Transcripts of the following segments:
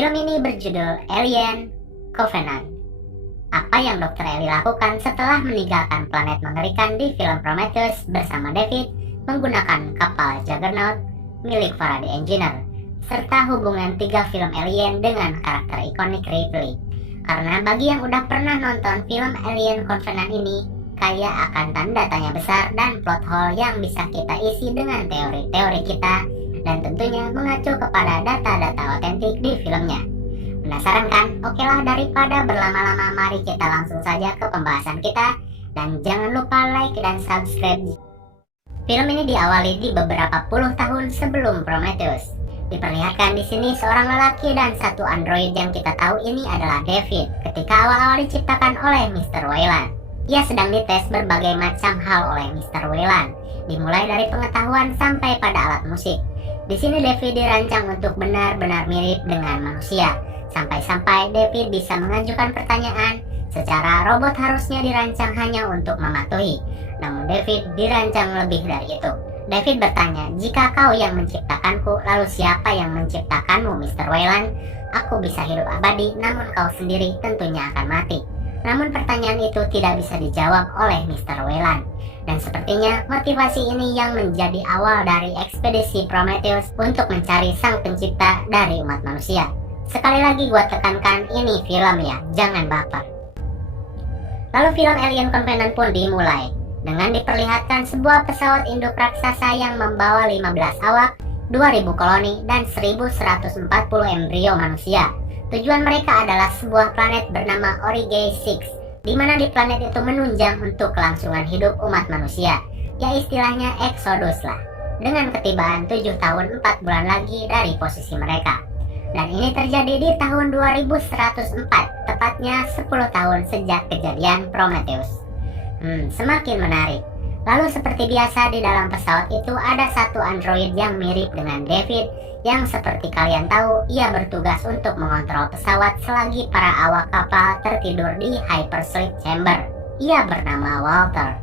Film ini berjudul Alien Covenant. Apa yang Dr. Ellie lakukan setelah meninggalkan planet mengerikan di film Prometheus bersama David menggunakan kapal Juggernaut milik Faraday Engineer, serta hubungan 3 film Alien dengan karakter ikonik Ripley. Karena bagi yang udah pernah nonton film Alien Covenant ini, kaya akan tanda tanya besar dan plot hole yang bisa kita isi dengan teori-teori kita, dan tentunya mengacu kepada data-data otentik di filmnya. Penasaran kan? Oke lah, daripada berlama-lama, mari kita langsung saja ke pembahasan kita. Dan jangan lupa like dan subscribe. Film ini diawali di beberapa puluh tahun sebelum Prometheus. Diperlihatkan di sini seorang lelaki dan satu android yang kita tahu ini adalah David ketika awal-awal diciptakan oleh Mr. Weyland. Ia sedang dites berbagai macam hal oleh Mr. Weyland, dimulai dari pengetahuan sampai pada alat musik. Di sini David dirancang untuk benar-benar mirip dengan manusia. Sampai-sampai David bisa mengajukan pertanyaan, secara robot harusnya dirancang hanya untuk mematuhi. Namun David dirancang lebih dari itu. David bertanya, jika kau yang menciptakanku, lalu siapa yang menciptakanmu, Mr. Weyland? Aku bisa hidup abadi, namun kau sendiri tentunya akan mati. Namun pertanyaan itu tidak bisa dijawab oleh Mr. Weyland. Dan sepertinya motivasi ini yang menjadi awal dari ekspedisi Prometheus untuk mencari sang pencipta dari umat manusia. Sekali lagi gua tekankan, ini film ya, jangan baper. Lalu film Alien Covenant pun dimulai dengan diperlihatkan sebuah pesawat induk raksasa yang membawa 15 awak, 2000 koloni, dan 1140 embrio manusia. Tujuan mereka adalah sebuah planet bernama Origay 6, di mana di planet itu menunjang untuk kelangsungan hidup umat manusia. Ya istilahnya Exodus lah, dengan ketibaan 7 tahun 4 bulan lagi dari posisi mereka. Dan ini terjadi di tahun 2104, tepatnya 10 tahun sejak kejadian Prometheus. Semakin menarik. Lalu seperti biasa di dalam pesawat itu ada satu android yang mirip dengan David, yang seperti kalian tahu ia bertugas untuk mengontrol pesawat selagi para awak kapal tertidur di hypersleep chamber. Ia bernama Walter.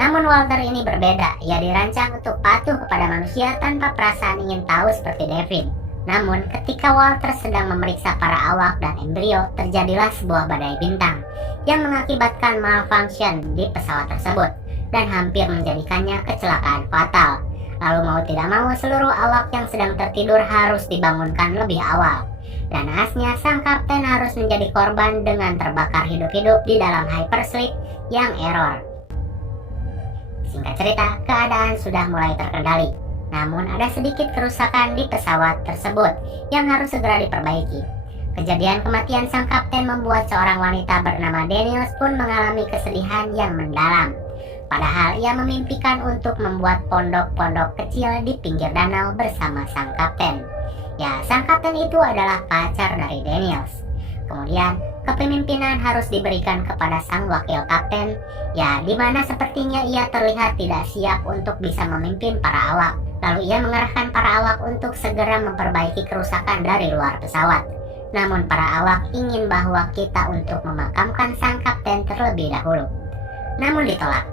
Namun Walter ini berbeda, ia dirancang untuk patuh kepada manusia tanpa perasaan ingin tahu seperti David. Namun ketika Walter sedang memeriksa para awak dan embrio, terjadilah sebuah badai bintang yang mengakibatkan malfunction di pesawat tersebut dan hampir menjadikannya kecelakaan fatal. Lalu mau tidak mau seluruh awak yang sedang tertidur harus dibangunkan lebih awal. Dan naasnya sang kapten harus menjadi korban dengan terbakar hidup-hidup di dalam hypersleep yang error. Singkat cerita, keadaan sudah mulai terkendali. Namun ada sedikit kerusakan di pesawat tersebut yang harus segera diperbaiki. Kejadian kematian sang kapten membuat seorang wanita bernama Daniels pun mengalami kesedihan yang mendalam. Padahal ia memimpikan untuk membuat pondok-pondok kecil di pinggir danau bersama sang kapten. Ya, sang kapten itu adalah pacar dari Daniels. Kemudian kepemimpinan harus diberikan kepada sang wakil kapten, ya dimana sepertinya ia terlihat tidak siap untuk bisa memimpin para awak. Lalu ia mengarahkan para awak untuk segera memperbaiki kerusakan dari luar pesawat. Namun para awak ingin bahwa kita untuk memakamkan sang kapten terlebih dahulu. Namun ditolak,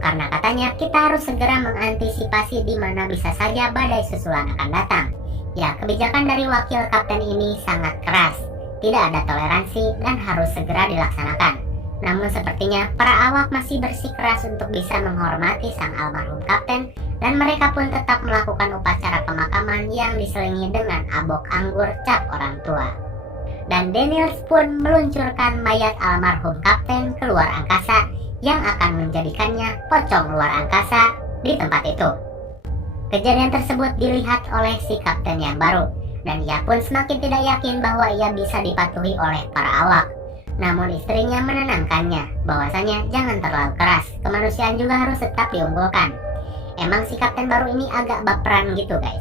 karena katanya kita harus segera mengantisipasi di mana bisa saja badai susulan akan datang. Ya, kebijakan dari wakil kapten ini sangat keras, tidak ada toleransi dan harus segera dilaksanakan. Namun sepertinya para awak masih bersikeras untuk bisa menghormati sang almarhum kapten, dan mereka pun tetap melakukan upacara pemakaman yang diselingi dengan abok anggur cap orang tua. Dan Daniels pun meluncurkan mayat almarhum kapten ke luar angkasa yang akan menjadikannya pocong luar angkasa di tempat itu. Kejadian tersebut dilihat oleh si kapten yang baru, dan ia pun semakin tidak yakin bahwa ia bisa dipatuhi oleh para awak. Namun istrinya menenangkannya bahwasanya jangan terlalu keras, kemanusiaan juga harus tetap diunggulkan. Emang si kapten baru ini agak baperan gitu guys.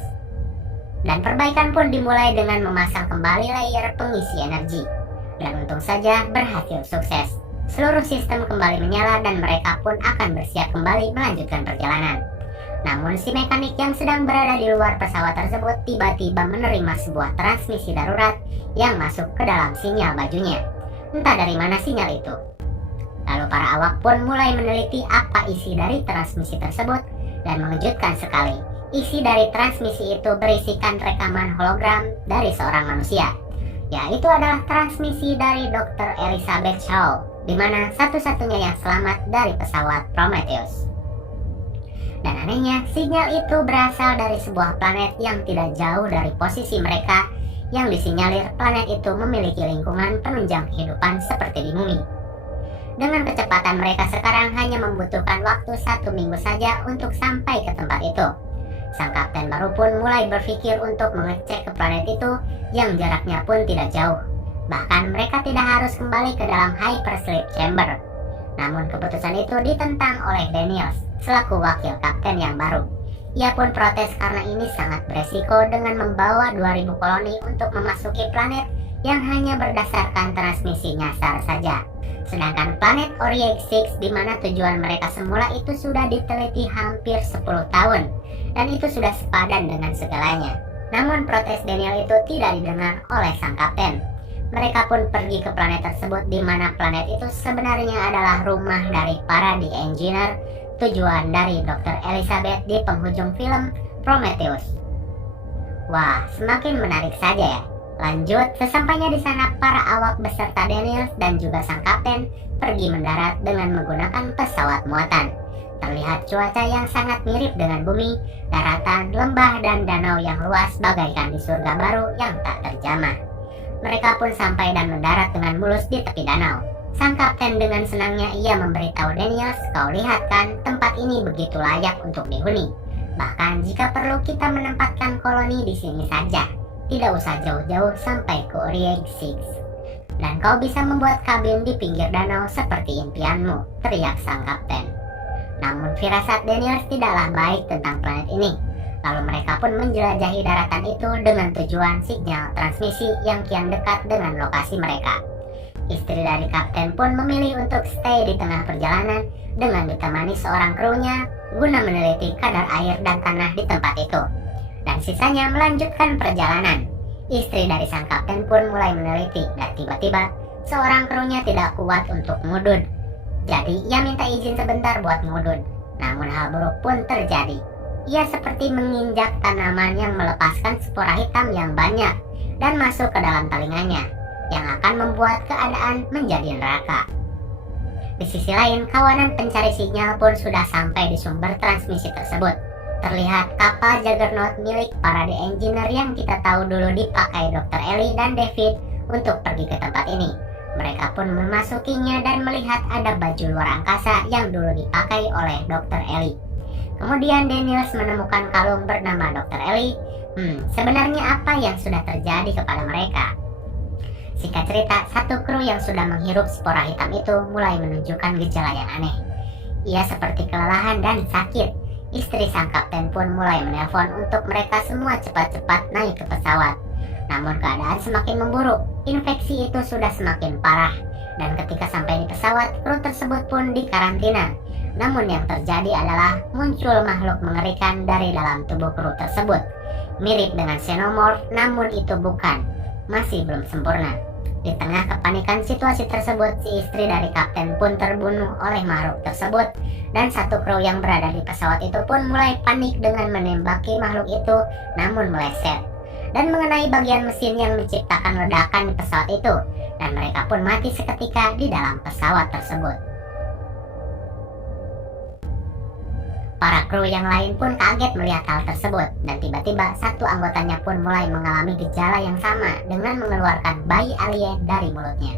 Dan perbaikan pun dimulai dengan memasang kembali layer pengisi energi. Dan untung saja berhasil sukses. Seluruh sistem kembali menyala dan mereka pun akan bersiap kembali melanjutkan perjalanan. Namun si mekanik yang sedang berada di luar pesawat tersebut tiba-tiba menerima sebuah transmisi darurat yang masuk ke dalam sinyal bajunya. Entah dari mana sinyal itu. Lalu para awak pun mulai meneliti apa isi dari transmisi tersebut, dan mengejutkan sekali, Isi dari transmisi itu berisikan rekaman hologram dari seorang manusia, yaitu adalah transmisi dari Dr. Elizabeth Shaw, di mana satu-satunya yang selamat dari pesawat Prometheus. Dan anehnya, sinyal itu berasal dari sebuah planet yang tidak jauh dari posisi mereka, yang disinyalir planet itu memiliki lingkungan penunjang kehidupan seperti di bumi. Dengan kecepatan mereka sekarang hanya membutuhkan waktu 1 minggu saja untuk sampai ke tempat itu. Sang kapten baru pun mulai berpikir untuk mengecek ke planet itu yang jaraknya pun tidak jauh. Bahkan mereka tidak harus kembali ke dalam hypersleep chamber. Namun keputusan itu ditentang oleh Daniels selaku wakil kapten yang baru. Ia pun protes karena ini sangat beresiko dengan membawa 2000 koloni untuk memasuki planet yang hanya berdasarkan transmisi nyasar saja. Sedangkan planet Orieg 6 di mana tujuan mereka semula itu sudah diteliti hampir 10 tahun dan itu sudah sepadan dengan segalanya. Namun protes Daniel itu tidak didengar oleh sang kapten. Mereka pun pergi ke planet tersebut di mana planet itu sebenarnya adalah rumah dari para The Engineer, tujuan dari Dr. Elizabeth di penghujung film Prometheus. Wah, semakin menarik saja ya. Lanjut, sesampainya di sana para awak beserta Daniels dan juga sang kapten pergi mendarat dengan menggunakan pesawat muatan. Terlihat cuaca yang sangat mirip dengan bumi, daratan, lembah, dan danau yang luas bagaikan di surga baru yang tak terjamah. Mereka pun sampai dan mendarat dengan mulus di tepi danau. Sang kapten dengan senangnya ia memberitahu Daniels, "Kau lihat kan, tempat ini begitu layak untuk dihuni. Bahkan jika perlu kita menempatkan koloni di sini saja. Tidak usah jauh-jauh sampai ke Orieg 6. Dan kau bisa membuat kabin di pinggir danau seperti impianmu," teriak sang kapten. Namun firasat Daniels tidaklah baik tentang planet ini. Lalu mereka pun menjelajahi daratan itu dengan tujuan sinyal transmisi yang kian dekat dengan lokasi mereka. Istri dari kapten pun memilih untuk stay di tengah perjalanan dengan ditemani seorang krunya guna meneliti kadar air dan tanah di tempat itu. Dan sisanya melanjutkan perjalanan. Istri dari sang kapten pun mulai meneliti dan tiba-tiba seorang krunya tidak kuat untuk ngudud. Jadi ia minta izin sebentar buat ngudud. Namun hal buruk pun terjadi. Ia seperti menginjak tanaman yang melepaskan spora hitam yang banyak dan masuk ke dalam telinganya, yang akan membuat keadaan menjadi neraka. Di sisi lain, kawanan pencari sinyal pun sudah sampai di sumber transmisi tersebut. Terlihat kapal Juggernaut milik para The Engineer yang kita tahu dulu dipakai Dr. Ellie dan David untuk pergi ke tempat ini. Mereka pun memasukinya dan melihat ada baju luar angkasa yang dulu dipakai oleh Dr. Ellie. Kemudian Daniels menemukan kalung bernama Dr. Ellie. Sebenarnya apa yang sudah terjadi kepada mereka? Singkat cerita, satu kru yang sudah menghirup spora hitam itu mulai menunjukkan gejala yang aneh. Ia seperti kelelahan dan sakit. Istri sang kapten pun mulai menelpon untuk mereka semua cepat-cepat naik ke pesawat. Namun keadaan semakin memburuk. Infeksi itu sudah semakin parah. Dan ketika sampai di pesawat, kru tersebut pun dikarantina. Namun yang terjadi adalah muncul makhluk mengerikan dari dalam tubuh kru tersebut. Mirip dengan xenomorph, namun itu bukan. Masih belum sempurna. Di tengah kepanikan situasi tersebut, si istri dari kapten pun terbunuh oleh makhluk tersebut. Dan satu kru yang berada di pesawat itu pun mulai panik dengan menembaki makhluk itu, namun meleset dan mengenai bagian mesin yang menciptakan ledakan di pesawat itu. Dan mereka pun mati seketika di dalam pesawat tersebut. Para kru yang lain pun kaget melihat hal tersebut, dan tiba-tiba satu anggotanya pun mulai mengalami gejala yang sama dengan mengeluarkan bayi alien dari mulutnya.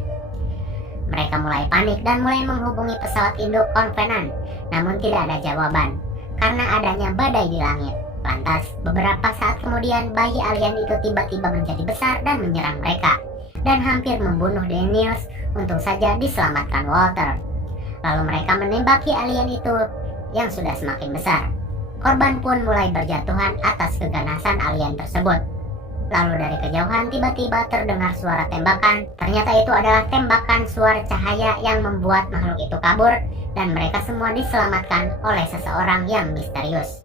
Mereka mulai panik dan mulai menghubungi pesawat induk Covenant, namun tidak ada jawaban karena adanya badai di langit. Lantas, beberapa saat kemudian bayi alien itu tiba-tiba menjadi besar dan menyerang mereka, dan hampir membunuh Daniels. Untung saja diselamatkan Walter. Lalu mereka menembaki alien itu yang sudah semakin besar. Korban pun mulai berjatuhan atas keganasan alien tersebut. Lalu dari kejauhan tiba-tiba terdengar suara tembakan. Ternyata itu adalah tembakan suara cahaya yang membuat makhluk itu kabur, dan mereka semua diselamatkan oleh seseorang yang misterius.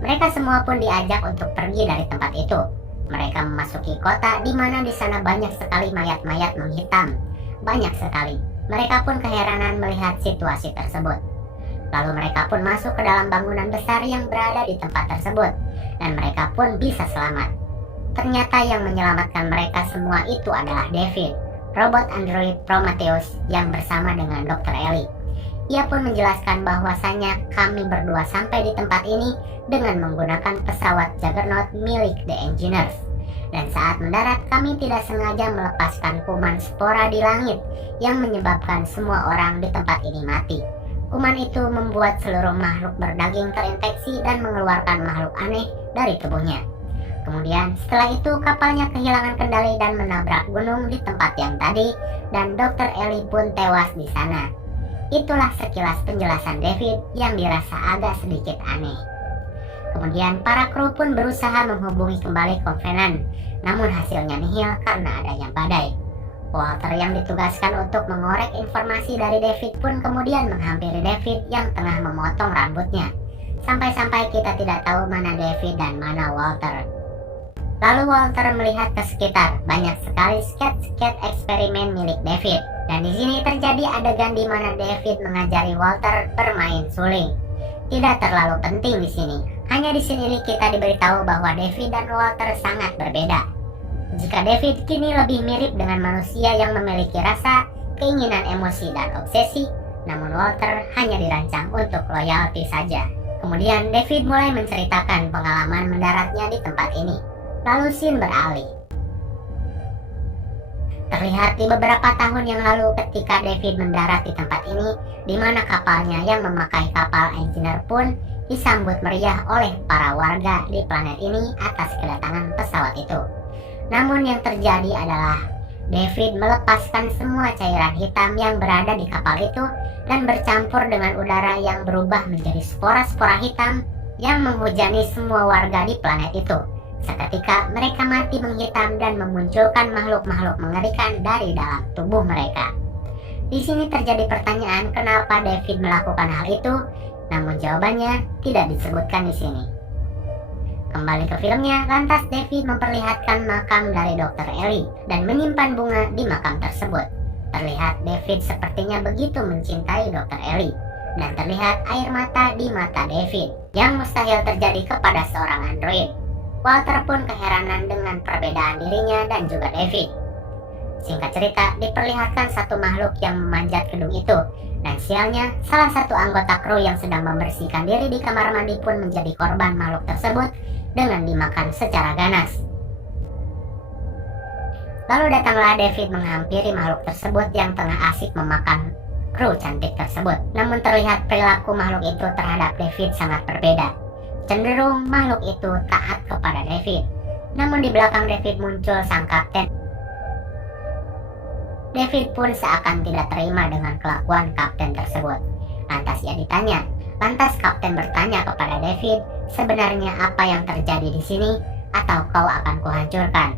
Mereka semua pun diajak untuk pergi dari tempat itu. Mereka memasuki kota di mana di sana banyak sekali mayat-mayat menghitam. Banyak sekali. Mereka pun keheranan melihat situasi tersebut. Lalu mereka pun masuk ke dalam bangunan besar yang berada di tempat tersebut, dan mereka pun bisa selamat. Ternyata yang menyelamatkan mereka semua itu adalah David, robot android Prometheus yang bersama dengan Dr. Ellie. Ia pun menjelaskan bahwasanya kami berdua sampai di tempat ini dengan menggunakan pesawat Juggernaut milik The Engineers. Dan saat mendarat kami tidak sengaja melepaskan kuman spora di langit yang menyebabkan semua orang di tempat ini mati. Kuman itu membuat seluruh makhluk berdaging terinfeksi dan mengeluarkan makhluk aneh dari tubuhnya. Kemudian setelah itu kapalnya kehilangan kendali dan menabrak gunung di tempat yang tadi, dan Dr. Ellie pun tewas di sana. Itulah sekilas penjelasan David yang dirasa agak sedikit aneh. Kemudian para kru pun berusaha menghubungi kembali Covenant, namun hasilnya nihil karena adanya badai. Walter yang ditugaskan untuk mengorek informasi dari David pun kemudian menghampiri David yang tengah memotong rambutnya. Sampai-sampai kita tidak tahu mana David dan mana Walter. Lalu Walter melihat ke sekitar, banyak sekali sket-sket eksperimen milik David. Dan di sini terjadi adegan di mana David mengajari Walter bermain suling. Tidak terlalu penting di sini. Hanya di sini kita diberitahu bahwa David dan Walter sangat berbeda. Jika David kini lebih mirip dengan manusia yang memiliki rasa, keinginan, emosi, dan obsesi, namun Walter hanya dirancang untuk loyalty saja. Kemudian David mulai menceritakan pengalaman mendaratnya di tempat ini. Lalu scene beralih. Terlihat di beberapa tahun yang lalu ketika David mendarat di tempat ini, di mana kapalnya yang memakai kapal Engineer pun disambut meriah oleh para warga di planet ini atas kedatangan pesawat itu. Namun yang terjadi adalah David melepaskan semua cairan hitam yang berada di kapal itu dan bercampur dengan udara yang berubah menjadi spora-spora hitam yang menghujani semua warga di planet itu. Seketika mereka mati menghitam dan memunculkan makhluk-makhluk mengerikan dari dalam tubuh mereka. Di sini terjadi pertanyaan kenapa David melakukan hal itu, namun jawabannya tidak disebutkan di sini. Kembali ke filmnya, lantas David memperlihatkan makam dari Dr. Ellie dan menyimpan bunga di makam tersebut. Terlihat David sepertinya begitu mencintai Dr. Ellie, dan terlihat air mata di mata David yang mustahil terjadi kepada seorang android. Walter pun keheranan dengan perbedaan dirinya dan juga David. Singkat cerita, diperlihatkan satu makhluk yang memanjat gedung itu, dan sialnya salah satu anggota kru yang sedang membersihkan diri di kamar mandi pun menjadi korban makhluk tersebut dengan dimakan secara ganas. Lalu datanglah David menghampiri makhluk tersebut yang tengah asik memakan kru cantik tersebut. Namun terlihat perilaku makhluk itu terhadap David sangat berbeda. Cenderung makhluk itu taat kepada David. Namun di belakang David muncul sang kapten. David pun seakan tidak terima dengan kelakuan kapten tersebut. Lantas ia ditanya. Lantas kapten bertanya kepada David, sebenarnya apa yang terjadi di sini atau kau akan kuhancurkan?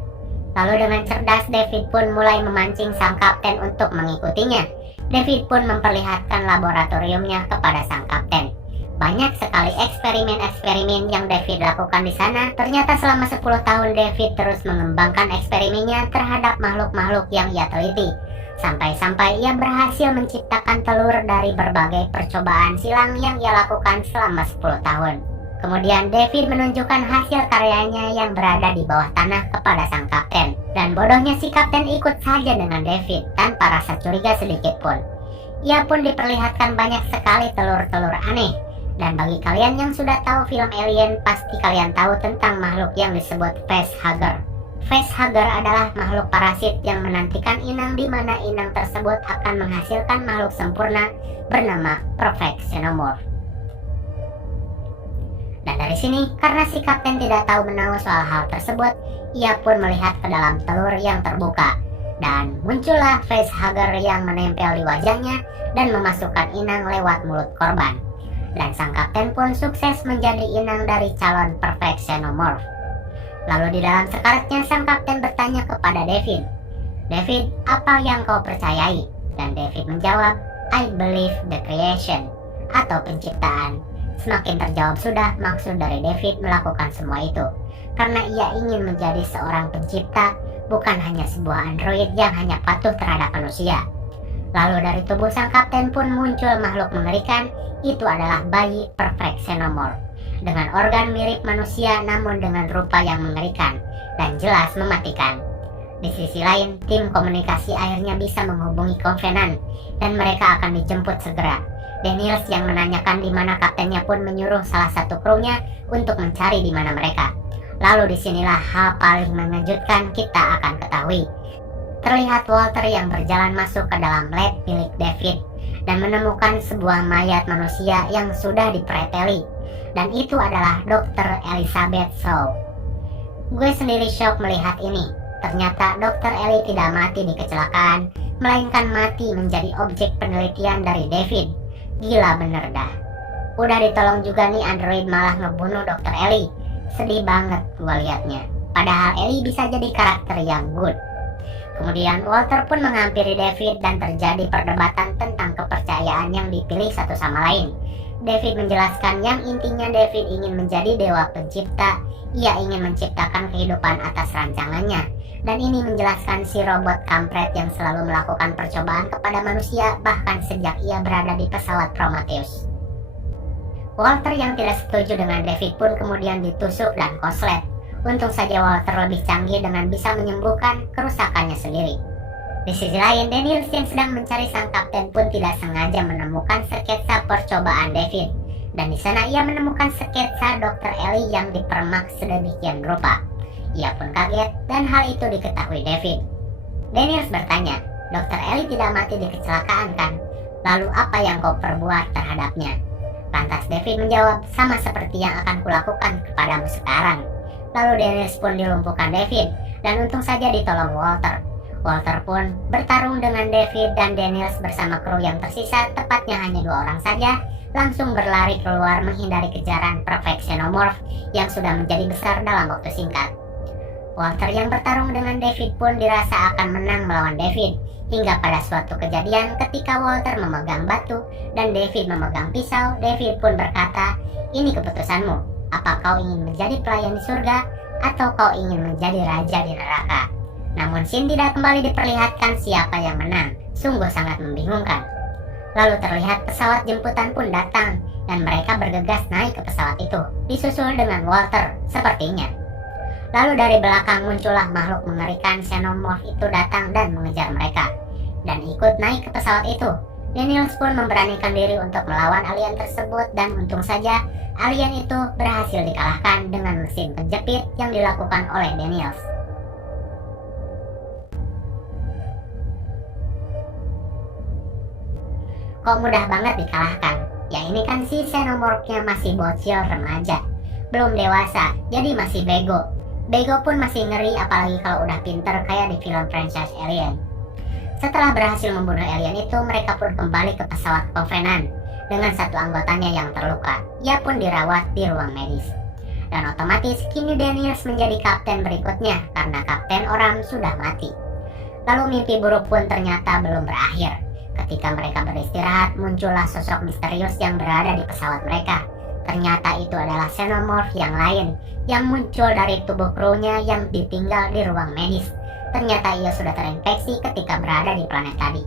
Lalu dengan cerdas David pun mulai memancing sang kapten untuk mengikutinya. David pun memperlihatkan laboratoriumnya kepada sang kapten. Banyak sekali eksperimen-eksperimen yang David lakukan di sana. Ternyata selama 10 tahun David terus mengembangkan eksperimennya terhadap makhluk-makhluk yang ia teliti. Sampai-sampai ia berhasil menciptakan telur dari berbagai percobaan silang yang ia lakukan selama 10 tahun. Kemudian David menunjukkan hasil karyanya yang berada di bawah tanah kepada sang kapten. Dan bodohnya si kapten ikut saja dengan David tanpa rasa curiga sedikit pun. Ia pun diperlihatkan banyak sekali telur-telur aneh. Dan bagi kalian yang sudah tahu film Alien, pasti kalian tahu tentang makhluk yang disebut facehugger. Facehugger adalah makhluk parasit yang menantikan inang di mana inang tersebut akan menghasilkan makhluk sempurna bernama Perfect Xenomorph. Dan dari sini, karena si kapten tidak tahu menahu soal hal tersebut, ia pun melihat ke dalam telur yang terbuka. Dan muncullah facehugger yang menempel di wajahnya dan memasukkan inang lewat mulut korban. Dan sang kapten pun sukses menjadi inang dari calon Perfect Xenomorph. Lalu di dalam sekaratnya sang kapten bertanya kepada David, David, apa yang kau percayai? Dan David menjawab, I believe the creation, atau penciptaan. Semakin terjawab sudah maksud dari David melakukan semua itu, karena ia ingin menjadi seorang pencipta, bukan hanya sebuah android yang hanya patuh terhadap manusia. Lalu dari tubuh sang kapten pun muncul makhluk mengerikan. Itu adalah bayi perfect xenomorph dengan organ mirip manusia namun dengan rupa yang mengerikan dan jelas mematikan. Di sisi lain, tim komunikasi akhirnya bisa menghubungi Covenant dan mereka akan dijemput segera. Daniels yang menanyakan di mana kaptennya pun menyuruh salah satu krunya untuk mencari di mana mereka. Lalu disinilah hal paling mengejutkan kita akan ketahui. Terlihat Walter yang berjalan masuk ke dalam lab milik David dan menemukan sebuah mayat manusia yang sudah dipreteli, dan itu adalah Dr. Elizabeth Shaw. Gue sendiri shock melihat ini. Ternyata Dr. Ellie tidak mati di kecelakaan, melainkan mati menjadi objek penelitian dari David. Gila bener dah. Udah ditolong juga nih android malah ngebunuh Dr. Ellie. Sedih banget gue liatnya. Padahal Ellie bisa jadi karakter yang good. Kemudian Walter pun menghampiri David dan terjadi perdebatan tentang kepercayaan yang dipilih satu sama lain. David menjelaskan yang intinya David ingin menjadi dewa pencipta. Ia ingin menciptakan kehidupan atas rancangannya. Dan ini menjelaskan si robot kampret yang selalu melakukan percobaan kepada manusia bahkan sejak ia berada di pesawat Prometheus. Walter yang tidak setuju dengan David pun kemudian ditusuk dan koslet. Untung saja Walter lebih canggih dengan bisa menyembuhkan kerusakannya sendiri. Di sisi lain, Daniels yang sedang mencari sang kapten pun tidak sengaja menemukan sketsa percobaan David. Dan di sana ia menemukan sketsa Dr. Ellie yang dipermak sedemikian rupa. Ia pun kaget dan hal itu diketahui David. Daniels bertanya, Dr. Ellie tidak mati di kecelakaan kan? Lalu apa yang kau perbuat terhadapnya? Lantas David menjawab, sama seperti yang akan kulakukan kepadamu sekarang. Lalu Daniels pun dilumpuhkan David dan untung saja ditolong Walter. Walter pun bertarung dengan David dan Daniels bersama kru yang tersisa, tepatnya hanya 2 orang saja, langsung berlari keluar menghindari kejaran perfect xenomorph yang sudah menjadi besar dalam waktu singkat. Walter yang bertarung dengan David pun dirasa akan menang melawan David, hingga pada suatu kejadian ketika Walter memegang batu dan David memegang pisau, David pun berkata, ini keputusanmu. Apa kau ingin menjadi pelayan di surga atau kau ingin menjadi raja di neraka? Namun scene tidak kembali diperlihatkan siapa yang menang. Sungguh sangat membingungkan. Lalu terlihat pesawat jemputan pun datang dan mereka bergegas naik ke pesawat itu, disusul dengan Walter sepertinya. Lalu dari belakang muncullah makhluk mengerikan xenomorph itu datang dan mengejar mereka dan ikut naik ke pesawat itu. Daniels pun memberanikan diri untuk melawan alien tersebut dan untung saja alien itu berhasil dikalahkan dengan mesin penjepit yang dilakukan oleh Daniels. Kok mudah banget dikalahkan? Ya ini kan si xenomorphnya masih bocil remaja, belum dewasa, jadi masih bego. Bego pun masih ngeri apalagi kalau udah pinter kayak di film franchise Alien. Setelah berhasil membunuh alien itu, mereka pun kembali ke pesawat Covenant dengan satu anggotanya yang terluka. Ia pun dirawat di ruang medis. Dan otomatis kini Daniels menjadi kapten berikutnya karena Kapten Oram sudah mati. Lalu mimpi buruk pun ternyata belum berakhir. Ketika mereka beristirahat, muncullah sosok misterius yang berada di pesawat mereka. Ternyata itu adalah xenomorph yang lain yang muncul dari tubuh krunya yang ditinggal di ruang medis. Ternyata ia sudah terinfeksi ketika berada di planet tadi.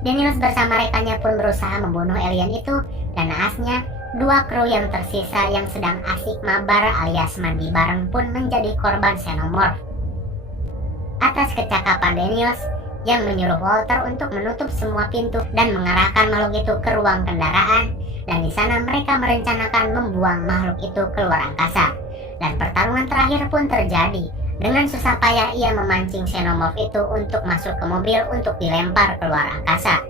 Daniels bersama rekannya pun berusaha membunuh alien itu dan naasnya 2 kru yang tersisa yang sedang asik mabar alias mandi bareng pun menjadi korban xenomorph. Atas kecakapan Daniels yang menyuruh Walter untuk menutup semua pintu dan mengarahkan makhluk itu ke ruang kendaraan, dan di sana mereka merencanakan membuang makhluk itu keluar angkasa. Dan pertarungan terakhir pun terjadi. Dengan susah payah ia memancing xenomorph itu untuk masuk ke mobil untuk dilempar keluar angkasa.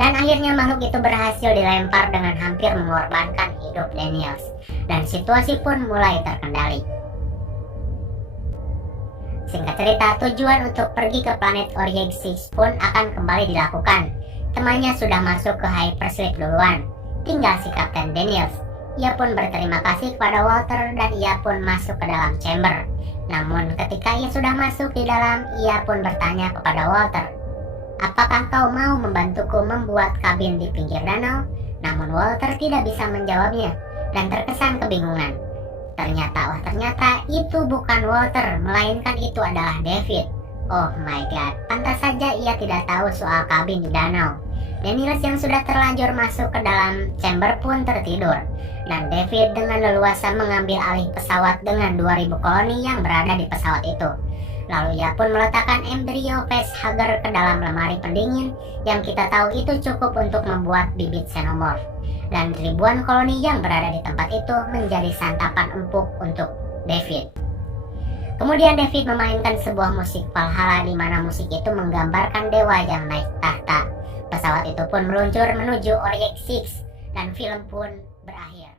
Dan akhirnya makhluk itu berhasil dilempar dengan hampir mengorbankan hidup Daniels. Dan situasi pun mulai terkendali. Singkat cerita, tujuan untuk pergi ke planet Orieg 6 pun akan kembali dilakukan. Temannya sudah masuk ke hypersleep duluan. Tinggal si Kapten Daniels. Ia pun berterima kasih kepada Walter dan ia pun masuk ke dalam chamber. Namun ketika ia sudah masuk di dalam, ia pun bertanya kepada Walter, apakah kau mau membantuku membuat kabin di pinggir danau? Namun Walter tidak bisa menjawabnya dan terkesan kebingungan. Ternyata itu bukan Walter, melainkan itu adalah David. Oh my god, pantas saja ia tidak tahu soal kabin di danau. Daenerys yang sudah terlanjur masuk ke dalam chamber pun tertidur, dan David dengan leluasa mengambil alih pesawat dengan 2000 koloni yang berada di pesawat itu. Lalu ia pun meletakkan embrio facehugger ke dalam lemari pendingin yang kita tahu itu cukup untuk membuat bibit xenomorph. Dan ribuan koloni yang berada di tempat itu menjadi santapan empuk untuk David. Kemudian David memainkan sebuah musik Valhalla di mana musik itu menggambarkan dewa yang naik tahta. Pesawat itu pun meluncur menuju Oriek 6 dan film pun berakhir.